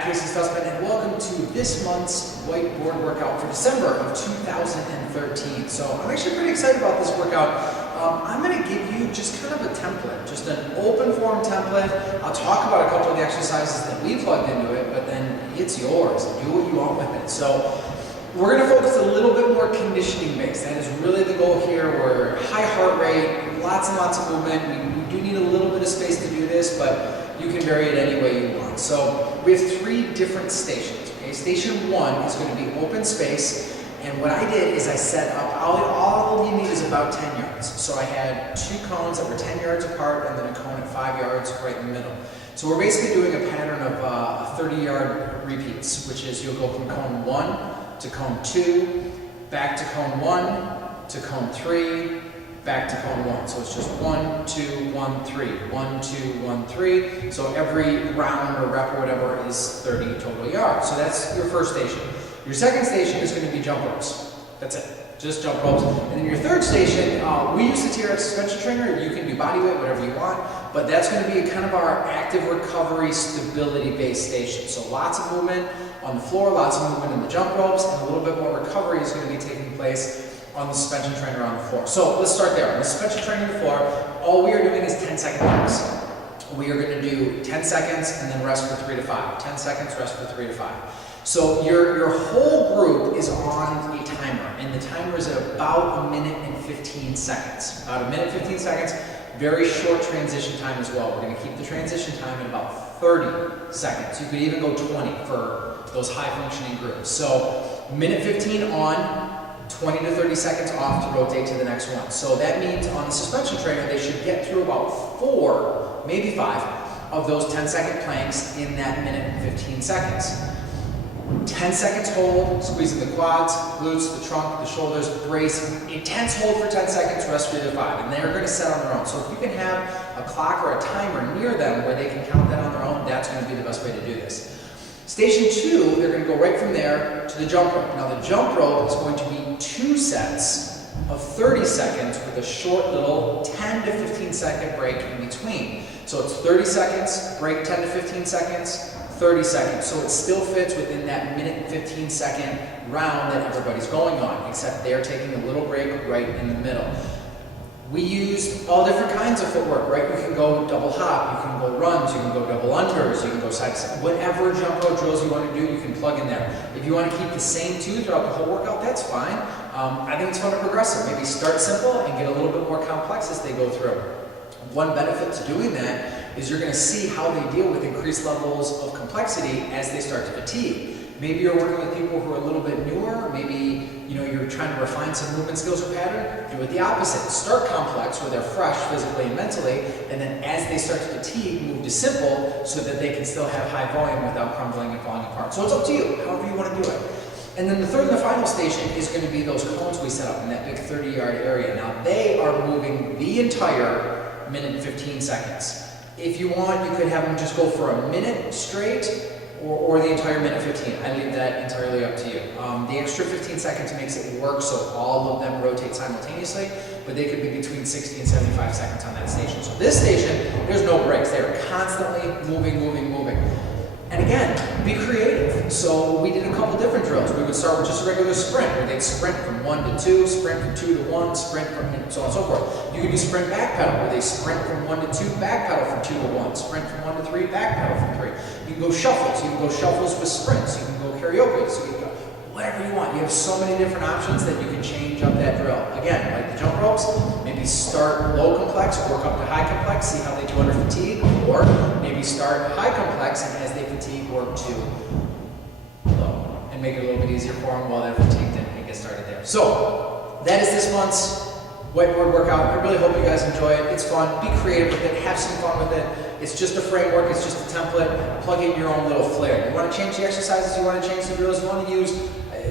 I'm Casey Stutzman, and welcome to this month's whiteboard workout for December of 2013. So I'm actually pretty excited about this workout. I'm going to give you just kind of a template, just an open form template. I'll talk about a couple of the exercises that we plugged into it, but then it's yours. Do what you want with it. So we're going to focus a little bit more conditioning based. That is really the goal here. We're high heart rate, lots and lots of movement. We do need a little bit of space to do this, but you can vary it any way you want. So we have three different stations. Okay? Station one is going to be open space. And what I did is I set up, all you need is about 10 yards. So I had two cones that were 10 yards apart and then a cone at 5 yards right in the middle. So we're basically doing a pattern of 30-yard repeats, which is you'll go from cone 1 to cone 2, back to cone 1 to cone 3, back to cone 1. So it's just 1, 2, 1, 3, 1, 2, 1, 3. So every round or rep or whatever is 30 total yards. So that's your first station. Your second station is going to be jump ropes. That's it. Just jump ropes. And then your third station, we use the TRX suspension trainer. You can do body weight, whatever you want. But that's going to be kind of our active recovery stability based station. So lots of movement on the floor, lots of movement in the jump ropes, and a little bit more recovery is going to be taking place on the suspension trainer on the floor. So let's start there. On the suspension trainer on the floor, all we are doing is 10-second blocks. We are going to do 10 seconds and then rest for 3 to 5. 10 seconds, rest for 3 to 5. So your whole group is on a timer, and the timer is at about 1 minute and 15 seconds. About 1 minute 15 seconds, very short transition time as well. We're going to keep the transition time at about 30 seconds. You could even go 20 for those high functioning groups. So minute 15 on, 20 to 30 seconds off to rotate to the next one. So that means on the suspension trainer, they should get through about 4, maybe 5 of those 10-second planks in that minute and 15 seconds. 10 seconds hold, squeezing the quads, glutes, the trunk, the shoulders, brace, intense hold for 10 seconds, rest 3 to 5. And they're going to set on their own. So if you can have a clock or a timer near them where they can count that on their own, that's going to be the best way to do this. Station 2, they're going to go right from there to the jump rope. Now the jump rope is going to be 2 sets of 30 seconds with a short little 10 to 15 second break in between. So it's 30 seconds, break 10 to 15 seconds, 30 seconds. So it still fits within that minute and 15 second round that everybody's going on, except they're taking a little break right in the middle. We used all different kinds of footwork, right? You can go double hop, you can go runs, you can go double unders, you can go side to side. Whatever jump rope drills you want to do, you can plug in there. If you want to keep the same 2 throughout the whole workout, that's fine. I think it's fun and progressive. Maybe start simple and get a little bit more complex as they go through. One benefit to doing that is you're going to see how they deal with increased levels of complexity as they start to fatigue. Maybe you're working with people who are a little bit newer, maybe you're trying to refine some movement skills or pattern. Do it the opposite. Start complex where they're fresh physically and mentally, and then as they start to fatigue, move to simple so that they can still have high volume without crumbling and falling apart. So it's up to you, however you want to do it. And then the third and the final station is going to be those cones we set up in that big 30-yard area. Now they are moving the entire minute and 15 seconds. If you want, you could have them just go for a minute straight, or the entire minute 15. I leave that entirely up to you. The extra 15 seconds makes it work so all of them rotate simultaneously, but they could be between 60 and 75 seconds on that station. So this station, there's no breaks. They're constantly moving, moving, moving. And again, be creative. So we did a couple different drills. We would start with just a regular sprint, where they'd sprint from 1 to 2, sprint from 2 to 1, sprint from so on and so forth. You could do sprint back pedal, where they sprint from 1 to 2, back pedal from 2 to 1, sprint from 1 to 3, back pedal from 3. You can go shuffles. You can go shuffles with sprints. You can go karaoke. So you can go whatever you want. You have so many different options that you can change up that drill. Again, like the jump ropes, maybe start low complex, work up to high complex, see how they do under fatigue, or maybe start high complex and as they fatigue, work to low and make it a little bit easier for them while they're fatigued and get started there. So that is this month's whiteboard workout. I really hope you guys enjoy it. It's fun. Be creative with it. Have some fun with it. It's just a framework. It's just a template. Plug in your own little flair. You want to change the exercises. You want to change the drills. You want to use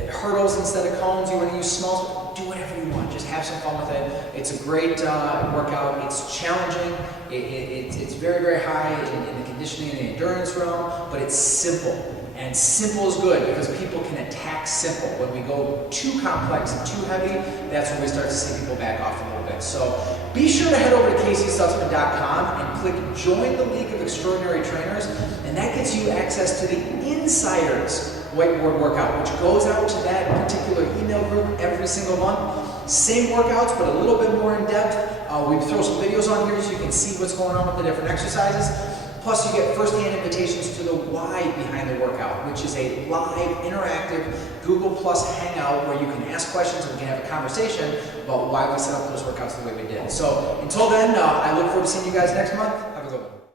hurdles instead of cones. You want to use smalls. Do whatever you want. Just have some fun with it. It's a great workout. It's challenging. It's very, very high in the conditioning and the endurance realm, but it's simple. And simple is good because people can attack simple. When we go too complex and too heavy, that's when we start to see people back off a little bit. So be sure to head over to CaseyStutzman.com and click Join the League of Extraordinary Trainers, and that gets you access to the INSIDERS Whiteboard Workout, which goes out to that particular email group every single month. Same workouts, but a little bit more in depth. We throw some videos on here so you can see what's going on with the different exercises. Plus, you get first-hand invitations to the why behind the workout, which is a live, interactive Google Plus Hangout where you can ask questions and we can have a conversation about why we set up those workouts the way we did. So until then, I look forward to seeing you guys next month.